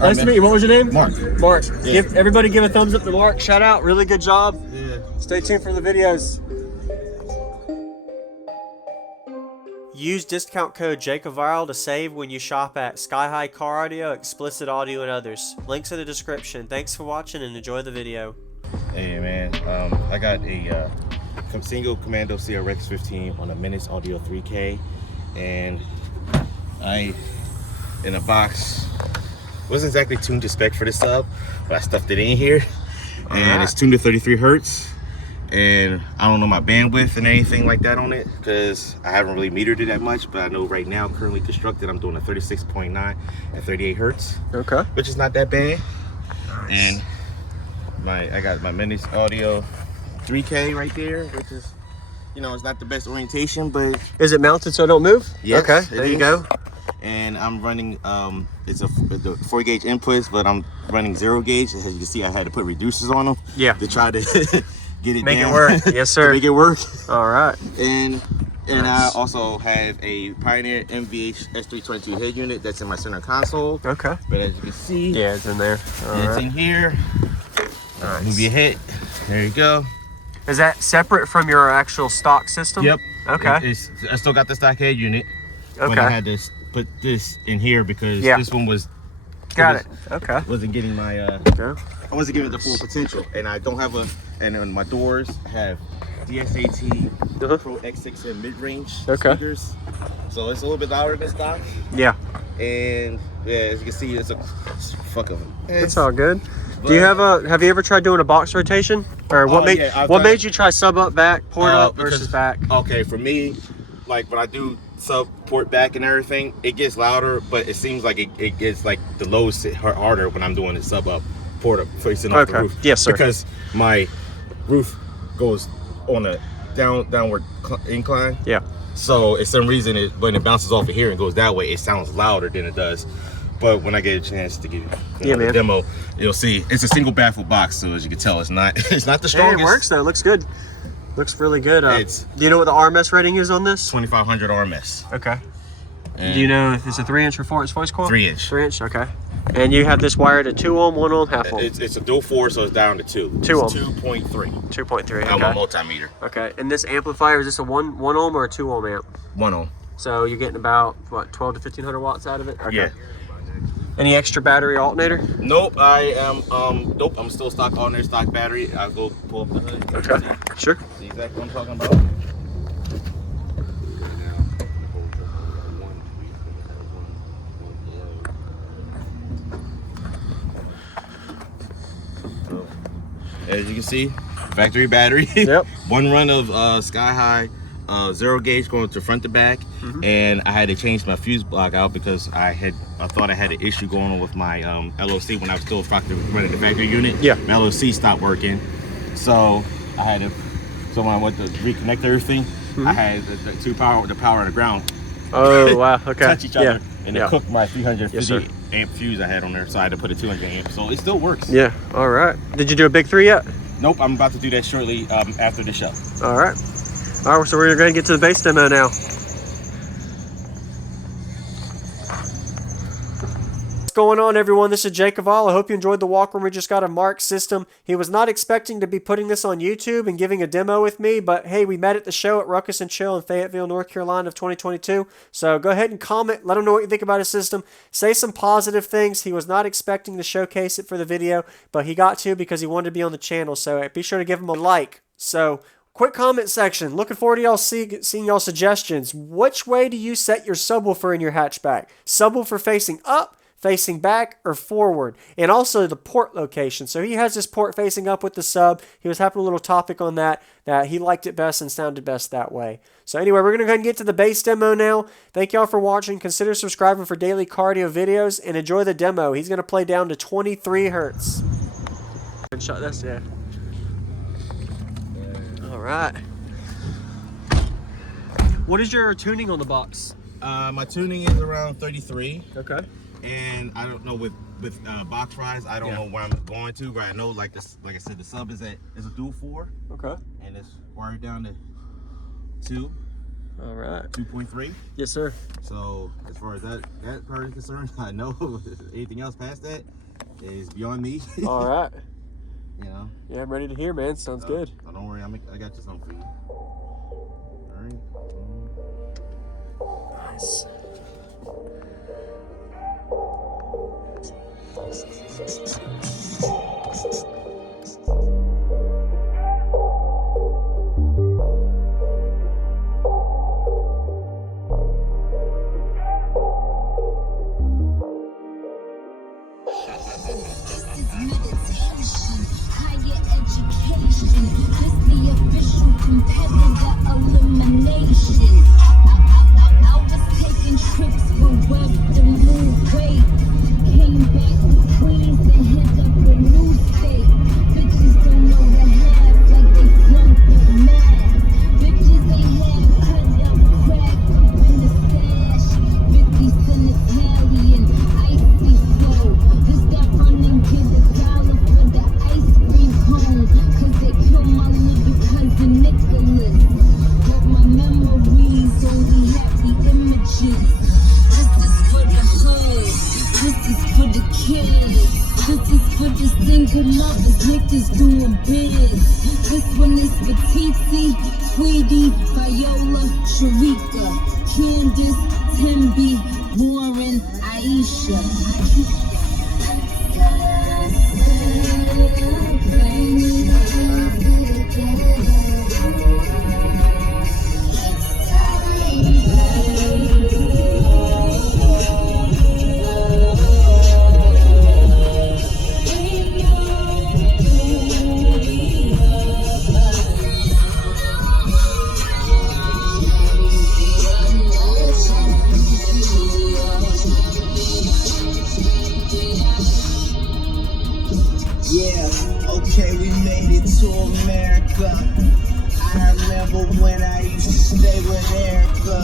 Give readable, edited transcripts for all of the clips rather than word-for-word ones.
Nice to meet you. What was your name? Mark. Mark. Yeah. Everybody give a thumbs up to Mark. Shout out. Really good job. Yeah. Stay tuned for the videos. Use discount code JacobViral to save when you shop at SkyHigh Car Audio, Xplicit Audio, and others. Links in the description. Thanks for watching and enjoy the video. Hey man, I got a single COMANDO CRX 15 on a Menace Audio 3K, and in a box, wasn't exactly tuned to spec for the sub, but I stuffed it in here, and it's tuned to 33 hertz. And I don't know my bandwidth and anything like that on it because I haven't really metered it that much, but I know right now, currently constructed, I'm doing a 36.9 at 38 hertz. Okay. Which is not that bad. Nice. And I got my Menace Audio 3K right there, which is, you know, it's not the best orientation, but... Is it mounted so it don't move? Yes, okay, there you go. And I'm running, it's the 4 gauge inputs, but I'm running 0 gauge. As you can see, I had to put reducers on them. Yeah. To try to... get it make down. It work. Yes, sir. Make it work. All right. And nice. I also have a Pioneer MVH S322 head unit that's in my center console. Okay. But as you can see, yeah, it's in there. It's in here. Nice. Move your head. There you go. Is that separate from your actual stock system? Yep. Okay. I still got the stock head unit. Okay. But I had to put this in here because this one was. Got it. Okay. Wasn't getting my I wasn't giving it the full potential, and I don't have and on my doors I have DSAT Pro X6M mid-range speakers, so it's a little bit louder than stock. Yeah. And yeah, as you can see, it's fuck of it. It's all good. Do you have have you ever tried doing a box rotation, or what made you try sub up back, port up versus back? Okay, for me, like when I do sub port back and everything, it gets louder, but it seems like it gets like the lows hit harder when I'm doing the sub up port up facing off the roof. Yes, sir. Because my roof goes on a downward incline. Yeah. So for some reason, when it bounces off of here and goes that way, it sounds louder than it does. But when I get a chance to give you the demo, you'll see it's a single baffle box. So as you can tell, it's not the strongest. It works though. It looks good. Looks really good. Do you know what the RMS rating is on this? 2500 RMS. Okay. And do you know if it's a 3-inch or 4-inch voice coil? 3-inch. 3-inch. Okay. And you have this wired at 2 ohm, 1 ohm, half ohm. It's a dual 4, so it's down to 2. 2 ohm. 2.3. 2.3. Okay. I'm a multimeter. Okay. And this amplifier, is this a 1 ohm or a 2 ohm amp? 1 ohm. So you're getting about what, 12 to 1500 watts out of it? Okay. Yeah. Any extra battery alternator? Nope, I am, nope, I'm still stock alternator, stock battery. I'll go pull up the hood. Okay, sure. See exactly what I'm talking about? So, as you can see, factory battery. Yep. One run of SkyHigh 0 gauge going to front to back, and I had to change my fuse block out because I thought I had an issue going on with my LOC when I was still running the factory unit. Yeah, my LOC stopped working, so I had to. So when I went to reconnect everything, I had the power and the ground. Oh wow! Okay. Touch each other, and it cooked my 350 amp fuse I had on there, so I had to put a 200 amp. So it still works. Yeah. All right. Did you do a big 3 yet? Nope. I'm about to do that shortly after the show. All right. All right, so we're going to get to the bass demo now. What's going on, everyone? This is JacobViral. I hope you enjoyed the walk where we just got a Mark system. He was not expecting to be putting this on YouTube and giving a demo with me, but hey, we met at the show at Ruckus and Chill in Fayetteville, North Carolina of 2022. So go ahead and comment. Let him know what you think about his system. Say some positive things. He was not expecting to showcase it for the video, but he got to because he wanted to be on the channel. So be sure to give him a like. So quick comment section. Looking forward to y'all seeing y'all suggestions. Which way do you set your subwoofer in your hatchback? Subwoofer facing up, facing back, or forward? And also the port location. So he has this port facing up with the sub. He was having a little topic on that he liked it best and sounded best that way. So anyway, we're going to go ahead and get to the bass demo now. Thank y'all for watching. Consider subscribing for daily cardio videos and enjoy the demo. He's going to play down to 23 hertz. Shot this, yeah. All right. What is your tuning on the box? My tuning is around 33. Okay. And I don't know with box rise, I don't know where I'm going to, but I know like I said, the sub is a dual 4. Okay. And it's wired down to 2. All right. 2.3. Yes, sir. So as far as that part is concerned, I know anything else past that is beyond me. All right. You know. Yeah, I'm ready to hear, man. Sounds good. Oh, don't worry, I got you something for you. All right. Nice. Niggas doing biz. This one is for TT, Tweety, Viola, Sharika, Candace, Timby, Warren, Aisha. Okay, we made it to America. I remember when I used to stay with Erica.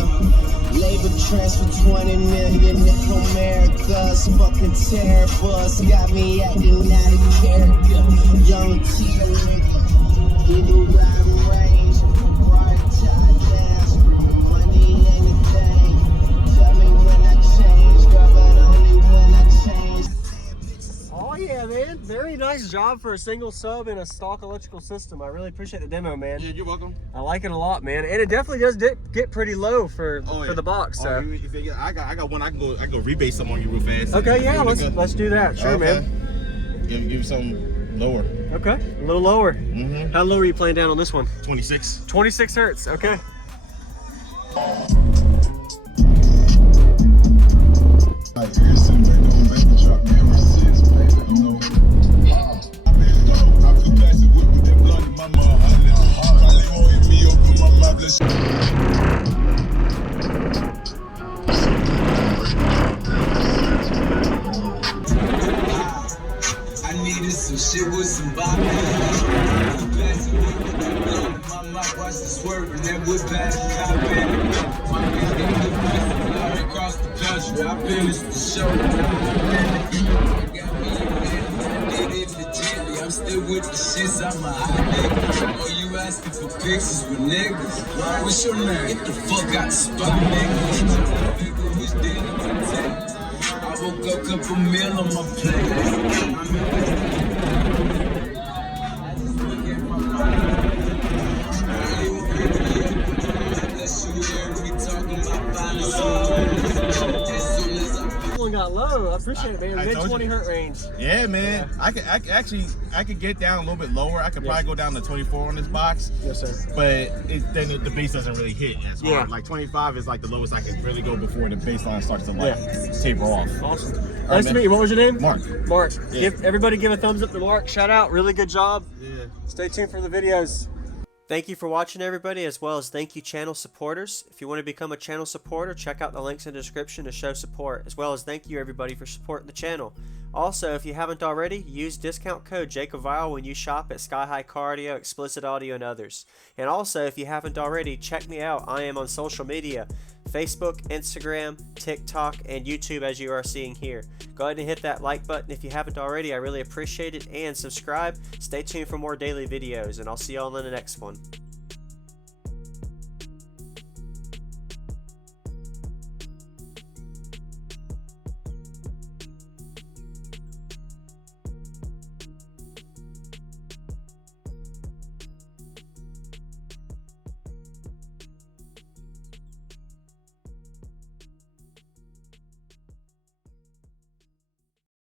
Labor transfer 20 million to Comerica's fucking terror bus got me acting out of character. Young Tito nigga, in the riding range, right tie down, money ain't a thing. Tell me when I change, girl, but only when I change. Oh yeah, man. Very nice job for a single sub in a stock electrical system. I really appreciate the demo, man. Yeah, you're welcome. I like it a lot, man. And it definitely does get pretty low for the box. So. I got one. I can go rebase some on you real fast. Okay, yeah, let's do that. Sure, man. Give some lower. Okay, a little lower. Mm-hmm. How low are you playing down on this one? 26. 26 hertz. Okay. I needed some shit with some body. Watch the swerve and that whip back across the country. I finished the show. I'm still with the shits. I'm a hot nigga. Oh, you asking for pictures with niggas? What's your name? Get the fuck out the spot, nigga. People who's dead in my text. I woke up, couple meal on my plate. Got low. I appreciate it, man. Mid 20 hertz range. Yeah, man. Yeah. I could get down a little bit lower. I could probably go down to 24 on this box. Yes, sir. But then the bass doesn't really hit as hard. Yeah. Like 25 is like the lowest I can really go before the bass line starts to taper off. Awesome. Nice to meet you. What was your name? Mark. Mark. Yeah. Everybody give a thumbs up to Mark. Shout out. Really good job. Yeah. Stay tuned for the videos. Thank you for watching, everybody, as well as thank you channel supporters. If you want to become a channel supporter, check out the links in the description to show support, as well as thank you everybody for supporting the channel. Also, if you haven't already, use discount code JacobViral when you shop at SkyHigh Car Audio, Xplicit Audio, and others. And also, if you haven't already, check me out. I am on social media, Facebook, Instagram, TikTok, and YouTube, as you are seeing here. Go ahead and hit that like button if you haven't already. I really appreciate it. And subscribe. Stay tuned for more daily videos, and I'll see y'all in the next one.